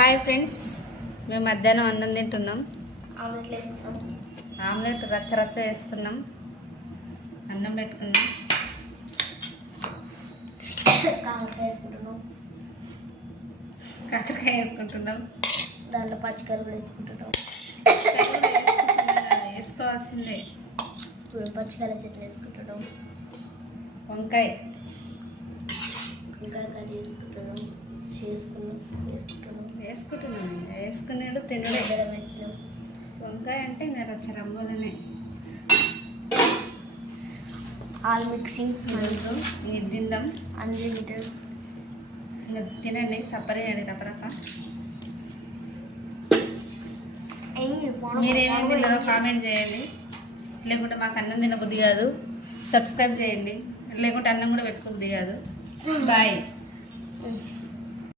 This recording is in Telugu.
హాయ్ ఫ్రెండ్స్, మేము మధ్యాహ్నం అన్నం తింటున్నాం. ఆమ్లెట్లు వేసుకున్నాం. ఆమ్లెట్ రచ్చ రచ్చ వేసుకున్నాం. అన్నం పెట్టుకున్నాం. కాకరకాయ వేసుకుంటున్నాం. కాకరకాయ వేసుకుంటున్నాం. దాంట్లో పచ్చికాయలు కూడా వేసుకుంటున్నాం. వేసుకోవాల్సిందే. ఇప్పుడు పచ్చికాయల చెట్లు వేసుకుంటున్నాం. వంకాయ కర్రీ వేసుకుంటున్నాం. వేసుకున్నాడు తినడే. పెట్టినాం. వంకాయ అంటే ఇంకా రచ్చ రంగులనే. ఆల్ మిక్సింగ్ ఇంక తిందాం. అన్లిమిటెడ్. ఇంకా తినండి, సప్పరి చేయండి రపరప. మీరేమేమి తిన్నారో కామెంట్ చేయండి. లేకుంటే మాకు అన్నం తినబుద్ధి కాదు. సబ్స్క్రైబ్ చేయండి. లేకుంటే అన్నం కూడా పెట్టుకోబుద్ధి కాదు. బాయ్.